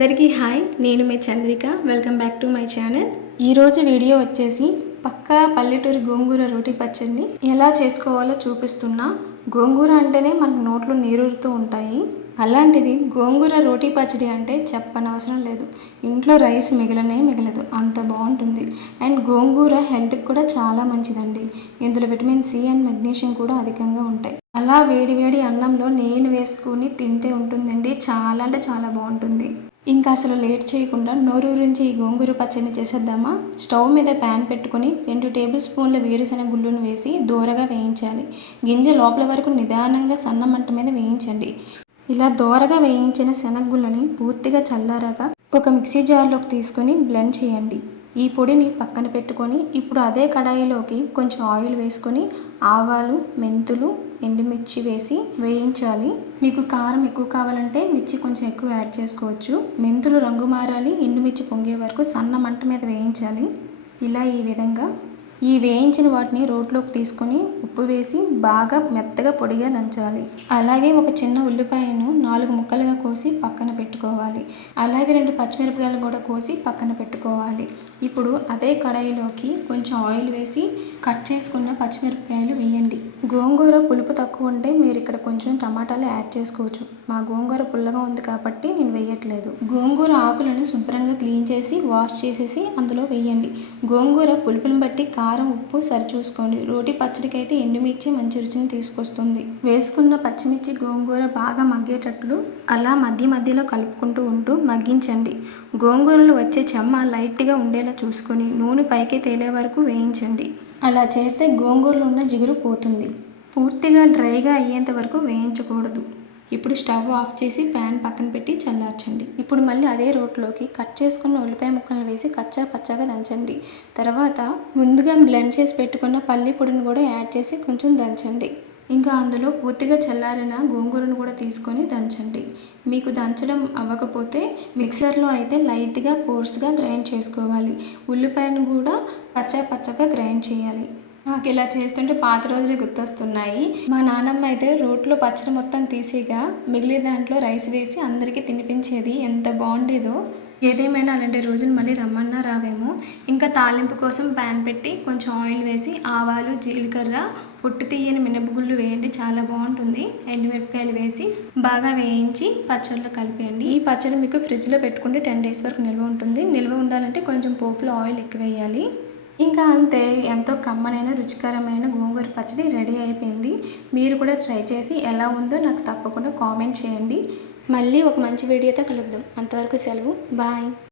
అందరికీ హాయ్, నేను మీ Chandrika. Welcome back to my channel. ఈరోజు వీడియో వచ్చేసి పక్కా పల్లెటూరి గోంగూర రోటి పచ్చడిని ఎలా చేసుకోవాలో చూపిస్తున్నా. గోంగూర అంటేనే మనకు నోట్లో నీరూరుతూ ఉంటాయి. అలాంటిది గోంగూర రోటి పచ్చడి అంటే చెప్పనవసరం లేదు. ఇంట్లో రైస్ మిగలదు, అంత బాగుంటుంది. అండ్ గోంగూర హెల్త్కి కూడా చాలా మంచిదండి. ఇందులో విటమిన్ సి అండ్ మెగ్నీషియం కూడా అధికంగా ఉంటాయి. అలా వేడి వేడి అన్నంలో నెయ్యిని వేసుకుని తింటే ఉంటుందండి, చాలా అంటే చాలా బాగుంటుంది. ఇంకా అసలు లేట్ చేయకుండా నోరూరించి ఈ గోంగూర పచ్చడిని చేసేద్దామా. స్టవ్ మీద ప్యాన్ పెట్టుకుని 2 టేబుల్ స్పూన్ల వేరుశనగ గుళ్ళను వేసి దోరగా వేయించాలి. గింజ లోపల వరకు నిదానంగా సన్న మంట మీద వేయించండి. ఇలా దోరగా వేయించిన శనగగుళ్ళని పూర్తిగా చల్లారాక ఒక మిక్సీ జార్లోకి తీసుకొని బ్లెండ్ చేయండి. ఈ పొడిని పక్కన పెట్టుకొని ఇప్పుడు అదే కడాయిలోకి కొంచెం ఆయిల్ వేసుకొని ఆవాలు, మెంతులు, ఎండుమిర్చి వేసి వేయించాలి. మీకు కారం ఎక్కువ కావాలంటే మిర్చి కొంచెం ఎక్కువ యాడ్ చేసుకోవచ్చు. మెంతులు రంగు మారాలి, ఎండుమిర్చి పొంగే వరకు సన్న మంట మీద వేయించాలి. ఇలా ఈ విధంగా ఈ వేయించిన వాటిని రోట్లోకి తీసుకొని ఉప్పు వేసి బాగా మెత్తగా పొడిగా దంచాలి. అలాగే ఒక చిన్న ఉల్లిపాయను 4 ముక్కలుగా కోసి పక్కన పెట్టుకోవాలి. అలాగే 2 పచ్చిమిరపకాయలు కూడా కోసి పక్కన పెట్టుకోవాలి. ఇప్పుడు అదే కడాయిలోకి కొంచెం ఆయిల్ వేసి కట్ చేసుకున్న పచ్చిమిరపకాయలు వేయండి. గోంగూర పులుపు తక్కువ ఉంటే మీరు ఇక్కడ కొంచెం టమాటాలు యాడ్ చేసుకోవచ్చు. మా గోంగూర పుల్లగా ఉంది కాబట్టి నేను వేయట్లేదు. గోంగూర ఆకులను శుభ్రంగా క్లీన్ చేసి వాష్ చేసేసి అందులో వేయండి. గోంగూర పులుపుని బట్టి కారం, ఉప్పు సరిచూసుకోండి. రోటి పచ్చడికి అయితే ఎండుమిర్చి మంచి రుచిని తీసుకొస్తుంది. వేసుకున్న పచ్చిమిర్చి, గోంగూర బాగా మగ్గేటట్లు అలా మధ్య మధ్యలో కలుపుకుంటూ ఉంటూ మగ్గించండి. గోంగూరలో వచ్చే చెమ్మ లైట్గా ఉండేలా చూసుకొని నూనె పైకి తేలే వరకు వేయించండి. అలా చేస్తే గోంగూరలో ఉన్న జిగురు పోతుంది. పూర్తిగా డ్రైగా అయ్యేంత వరకు వేయించకూడదు. ఇప్పుడు స్టవ్ ఆఫ్ చేసి ప్యాన్ పక్కన పెట్టి చల్లార్చండి. ఇప్పుడు మళ్ళీ అదే రోట్లోకి కట్ చేసుకున్న ఉల్లిపాయ ముక్కలను వేసి కచ్చా పచ్చాగా దంచండి. తర్వాత ముందుగా బ్లెండ్ చేసి పెట్టుకున్న పల్లి పొడిని కూడా యాడ్ చేసి కొంచెం దంచండి. ఇంకా అందులో పూర్తిగా చల్లారిన గోంగూరను కూడా తీసుకొని దంచండి. మీకు దంచడం అవ్వకపోతే మిక్సర్లో అయితే లైట్గా కోర్స్గా గ్రైండ్ చేసుకోవాలి. ఉల్లిపాయను కూడా పచ్చగా గ్రైండ్ చేయాలి. నాకు ఇలా చేస్తుంటే పాత రోజులే గుర్తొస్తున్నాయి. మా నాన్నమ్మ అయితే రోట్లో పచ్చడి మొత్తం తీసేగా మిగిలిన దాంట్లో రైస్ వేసి అందరికీ తినిపించేది. ఎంత బాగుండేదో. ఏదేమైనా అలాంటి రోజులు మళ్ళీ రమ్మన్నా రావేమో. ఇంకా తాలింపు కోసం ప్యాన్ పెట్టి కొంచెం ఆయిల్ వేసి ఆవాలు, జీలకర్ర, పొట్టు తీయని మినపగుళ్ళు వేయండి, చాలా బాగుంటుంది. ఎండుమిరపకాయలు వేసి బాగా వేయించి పచ్చడిలో కలిపేయండి. ఈ పచ్చడి మీకు ఫ్రిడ్జ్లో పెట్టుకుంటే 10 days వరకు నిల్వ ఉంటుంది. నిల్వ ఉండాలంటే కొంచెం పోపులో ఆయిల్ ఎక్కువ వేయాలి. ఇంకా అంతే, ఎంతో కమ్మనైన రుచికరమైన గోంగూర పచ్చడి రెడీ అయిపోయింది. మీరు కూడా ట్రై చేసి ఎలా ఉందో నాకు తప్పకుండా కామెంట్ చేయండి. మళ్ళీ ఒక మంచి వీడియోతో కలుద్దాం. అంతవరకు సెలవు, బాయ్.